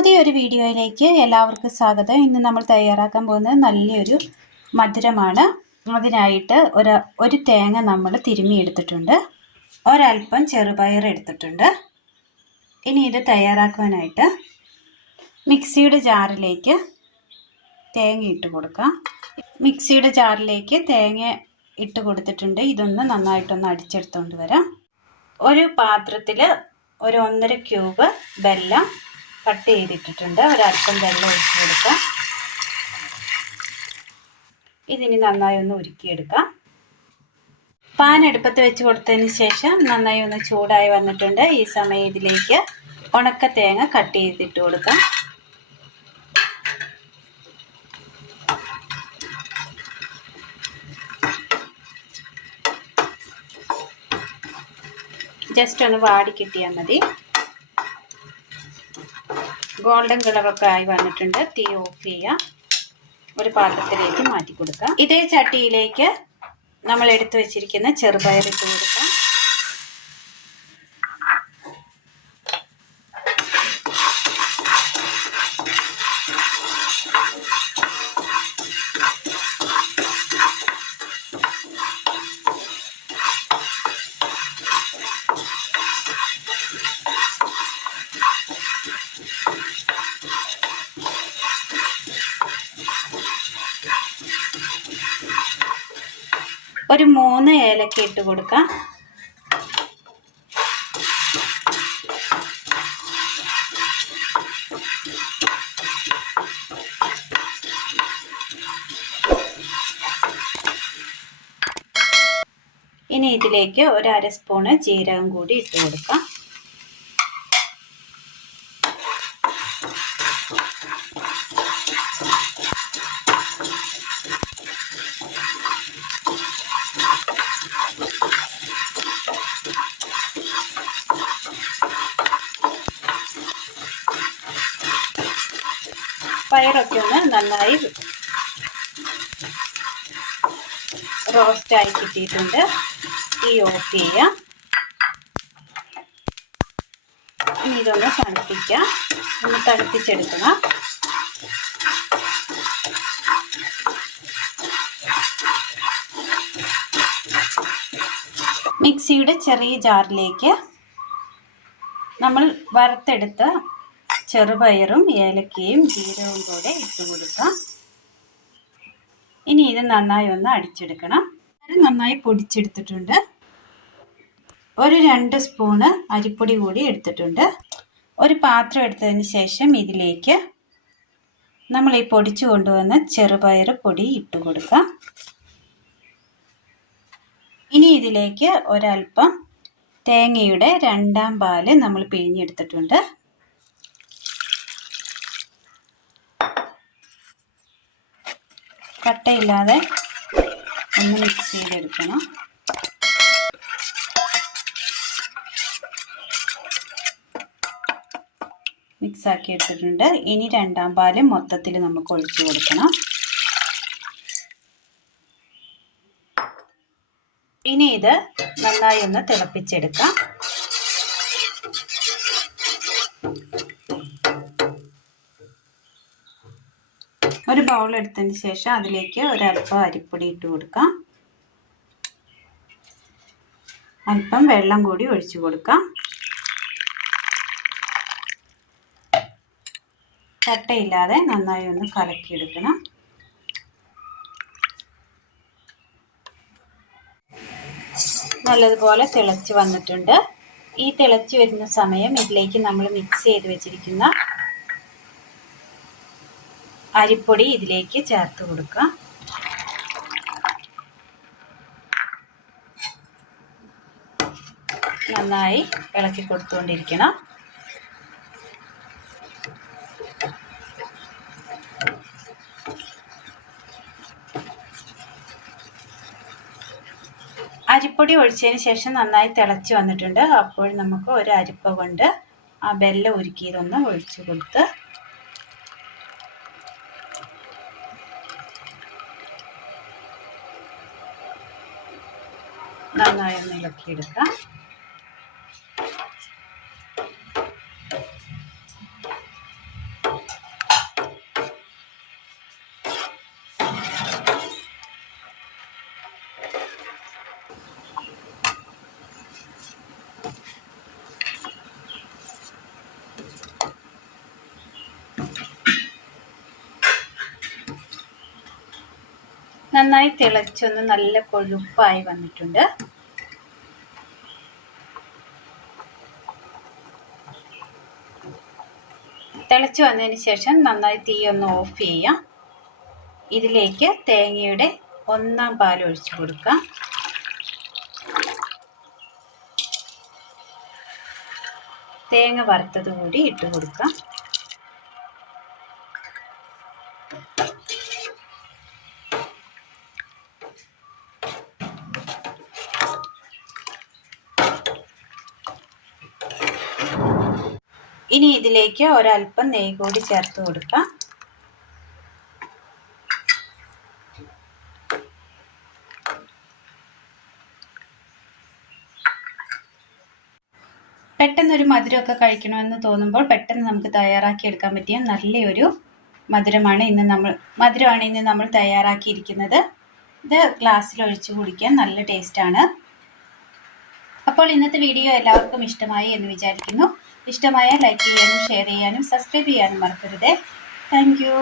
പുതിയൊരു വീഡിയോയിലേക്ക് എല്ലാവർക്കും സ്വാഗതം. ഇന്ന് നമ്മൾ തയ്യാറാക്കാൻ പോകുന്നത് നല്ലൊരു മധുരമാണ്. അതിനായിട്ട് ഒരു തേങ്ങ നമ്മൾ തിരുമ്മി എടുത്തിട്ടുണ്ട്, ഒരൽപ്പം ചെറുപയർ എടുത്തിട്ടുണ്ട്. ഇനി ഇത് തയ്യാറാക്കാനായിട്ട് മിക്സിയുടെ ജാറിലേക്ക് തേങ്ങ ഇട്ട് കൊടുക്കാം. മിക്സിയുടെ ജാറിലേക്ക് തേങ്ങ ഇട്ട് കൊടുത്തിട്ടുണ്ട്. ഇതൊന്ന് നന്നായിട്ടൊന്ന് അടിച്ചെടുത്തുകൊണ്ട് വരാം. ഒരു പാത്രത്തിൽ ഒരു 1.5 ക്യൂബ് വെല്ലം കട്ട് ചെയ്തിട്ടിട്ടുണ്ട്. ഒരൽപ്പം വെള്ളം ഒഴിച്ച് കൊടുക്കാം. ഇതിനി നന്നായി ഒന്ന് ഉരുക്കിയെടുക്കാം. പാൻ അടുപ്പത്ത് വെച്ച് കൊടുത്തതിന് ശേഷം നന്നായി ഒന്ന് ചൂടായി വന്നിട്ടുണ്ട്. ഈ സമയം ഇതിലേക്ക് ഉണക്ക തേങ്ങ കട്ട് ചെയ്തിട്ട് കൊടുക്കാം. ജസ്റ്റ് ഒന്ന് വാടി കിട്ടിയാൽ മതി. ഗോൾഡൻ കളറൊക്കെ ആയി വന്നിട്ടുണ്ട്. തീ ഓഫ് ചെയ്യാം. ഒരു പാത്രത്തിലേക്ക് മാറ്റി കൊടുക്കാം. ഇതേ ചട്ടിയിലേക്ക് നമ്മൾ എടുത്തു വെച്ചിരിക്കുന്ന ചെറുപയർ ഇട്ട് കൊടുക്കാം. ഒരു 3 ഏലക്ക ഇട്ട് കൊടുക്കാം. ഇനി ഇതിലേക്ക് ഒരു 1/2 സ്പൂണ് ജീരകം കൂടി ഇട്ട് കൊടുക്കാം. പയറൊക്കെ ഒന്ന് നന്നായി റോസ്റ്റായി കിട്ടിയിട്ടുണ്ട്. തീ ഓഫ് ചെയ്യാം. ഇനി ഇതൊന്ന് തണുപ്പിക്കാം. ഒന്ന് തണുപ്പിച്ചെടുക്കണം. മിക്സിയുടെ ചെറിയ ജാറിലേക്ക് നമ്മൾ വറുത്തെടുത്ത ചെറുപയറും ഏലക്കയും ജീരകവും കൂടെ ഇട്ട് കൊടുക്കാം. ഇനി ഇത് നന്നായി ഒന്ന് അടിച്ചെടുക്കണം. നന്നായി പൊടിച്ചെടുത്തിട്ടുണ്ട്. ഒരു 2 സ്പൂണ് അരിപ്പൊടി കൂടി എടുത്തിട്ടുണ്ട്. ഒരു പാത്രം എടുത്തതിന് ശേഷം ഇതിലേക്ക് നമ്മൾ ഈ പൊടിച്ചു കൊണ്ടുവന്ന ചെറുപയർ പൊടി ഇട്ട് കൊടുക്കാം. ഇനി ഇതിലേക്ക് ഒരൽപ്പം തേങ്ങയുടെ 2ാം പാല് നമ്മൾ പിഴിഞ്ഞെടുത്തിട്ടുണ്ട്. കട്ടയില്ലാതെ ഒന്ന് മിക്സ് ചെയ്തെടുക്കണം. മിക്സാക്കി എടുത്തിട്ടുണ്ട്. ഇനി 2ാം പാല് മൊത്തത്തിൽ നമുക്ക് ഒഴിച്ചു കൊടുക്കണം. ഇനി ഇത് നന്നായി ഒന്ന് തിളപ്പിച്ചെടുക്കാം. ഒരു ബൗൾ എടുത്തതിന് ശേഷം അതിലേക്ക് ഒരൽപ്പം അരിപ്പൊടി ഇട്ട് കൊടുക്കാം. അല്പം വെള്ളം കൂടി ഒഴിച്ചു കൊടുക്കാം. കട്ടയില്ലാതെ നന്നായി ഒന്ന് കലക്കിയെടുക്കണം. നല്ലതുപോലെ തിളച്ച് വന്നിട്ടുണ്ട്. ഈ തിളച്ച് വരുന്ന സമയം ഇതിലേക്ക് നമ്മൾ മിക്സ് ചെയ്ത് വെച്ചിരിക്കുന്ന അരിപ്പൊടി ഇതിലേക്ക് ചേർത്ത് കൊടുക്കാം. നന്നായി ഇളക്കി കൊടുത്തുകൊണ്ടിരിക്കണം. അരിപ്പൊടി ഒഴിച്ചതിന് ശേഷം നന്നായി തിളച്ച് വന്നിട്ടുണ്ട്. അപ്പോൾ നമുക്ക് ഒരു അരിപ്പ കൊണ്ട് ആ വെല്ലം ഉരുക്കിയതൊന്ന് ഒഴിച്ചു കൊടുത്ത് നന്നായി ഒന്ന് ഇളക്കിയെടുക്കാം. നന്നായി തിളച്ചൊന്ന് നല്ല കൊഴുപ്പായി വന്നിട്ടുണ്ട്. തിളച്ച് വന്നതിന് ശേഷം നന്നായി തീ ഒന്ന് ഓഫ് ചെയ്യാം. ഇതിലേക്ക് തേങ്ങയുടെ 1/4 പാൽ ഒഴിച്ചു കൊടുക്കാം. തേങ്ങ വറുത്തത് കൂടി ഇട്ട് കൊടുക്കാം. ഇനി ഇതിലേക്ക് ഒരല്പം നെയ്യ് കൂടി ചേർത്ത് കൊടുക്കാം. പെട്ടെന്നൊരു മധുരമൊക്കെ കഴിക്കണമെന്ന് തോന്നുമ്പോൾ പെട്ടെന്ന് നമുക്ക് തയ്യാറാക്കി എടുക്കാൻ പറ്റിയ നല്ലൊരു മധുരമാണ് ഇന്ന് നമ്മൾ തയ്യാറാക്കിയിരിക്കുന്നത്. ഇത് ഗ്ലാസ്സിൽ ഒഴിച്ച് കുടിക്കാൻ നല്ല ടേസ്റ്റാണ്. അപ്പോൾ ഇന്നത്തെ വീഡിയോ എല്ലാവർക്കും ഇഷ്ടമായി എന്ന് വിചാരിക്കുന്നു. ഇഷ്ടമായാൽ ലൈക്ക് ചെയ്യാനും ഷെയർ ചെയ്യാനും സബ്സ്ക്രൈബ് ചെയ്യാനും മറക്കരുത്. Thank you.